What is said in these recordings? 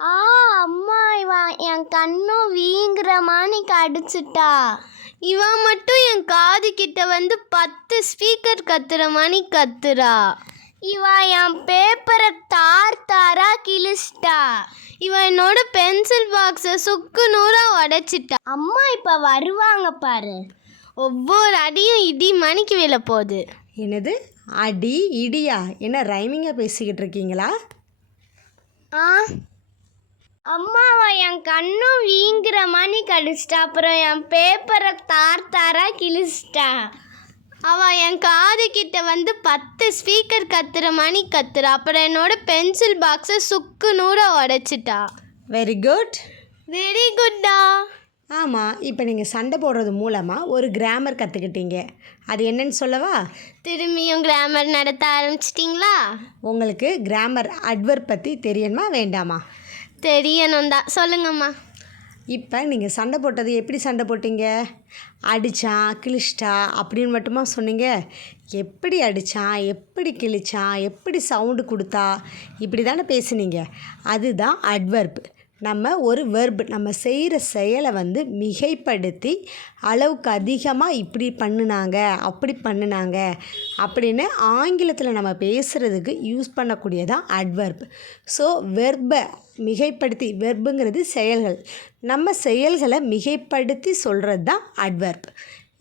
ஆ அம்மா என் கண்ணும் வீங்குற மாணிக்கு அடிச்சிட்டா. இவன் மட்டும் என் காது கிட்ட வந்து 10 ஸ்பீக்கர் கத்துற மணி கத்துறா. என் பேப்பரை தார் தாரா கிழிச்சிட்டா. என்னோட பென்சில் பாக்ஸை சுக்கு நூறா உடைச்சிட்டா. அம்மா இப்போ வருவாங்க பாரு. ஒவ்வொரு அடியும் இடி மணிக்கு விழ போகுது. என்னது அடி இடியா? என்ன ரைமிங்காக பேசிக்கிட்டு இருக்கீங்களா? அம்மாவா என் கண்ணும் வீங்குற மாணிக்கு அடிச்சிட்டா. அப்புறம் என் பேப்பரை தார் தாரா கிழிச்சிட்டா. என் காது கிட்ட வந்து 10 ஸ்பீக்கர் கத்துற மணி கத்துறா. அப்புறம் என்னோட பென்சில் பாக்ஸை சுக்கு நூறா உடைச்சிட்டா. Very good. வெரி குட்டா. ஆமாம், இப்போ நீங்கள் சண்டை போடுறது மூலமாக ஒரு கிராமர் கற்றுக்கிட்டீங்க. அது என்னன்னு சொல்லவா? திரும்பியும் கிராமர் நடத்த ஆரம்பிச்சிட்டிங்களா? உங்களுக்கு கிராமர் அட்வர்ப் பற்றி தெரியணுமா வேண்டாமா? தெரியணும் தான், சொல்லுங்கம்மா. இப்போ நீங்கள் சண்டை போட்டது எப்படி சண்டை போட்டீங்க? அடித்தான், கிழிச்சிட்டா அப்படின்னு மட்டுமா சொன்னீங்க? எப்படி அடித்தான், எப்படி கிழிச்சான், எப்படி சவுண்டு கொடுத்தா, இப்படி தானே பேசுனீங்க. அதுதான் அட்வர்ப். நம்ம ஒரு வெர்ப், நம்ம செய்கிற செயலை வந்து மிகைப்படுத்தி அளவுக்கு அதிகமாக இப்படி பண்ணினாங்க, அப்படி பண்ணினாங்க அப்படின்னு ஆங்கிலத்தில் நம்ம பேசுகிறதுக்கு யூஸ் பண்ணக்கூடியதான் அட்வர்ப். ஸோ வெர்பை மிகைப்படுத்தி, வெர்புங்கிறது செயல்கள், நம்ம செயல்களை மிகைப்படுத்தி சொல்கிறது தான் அட்வர்ப்.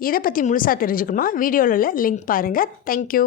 இதை பற்றி முழுசாக தெரிஞ்சுக்கணுமா? வீடியோவில் உள்ள லிங்க் பாருங்கள். தேங்க்யூ.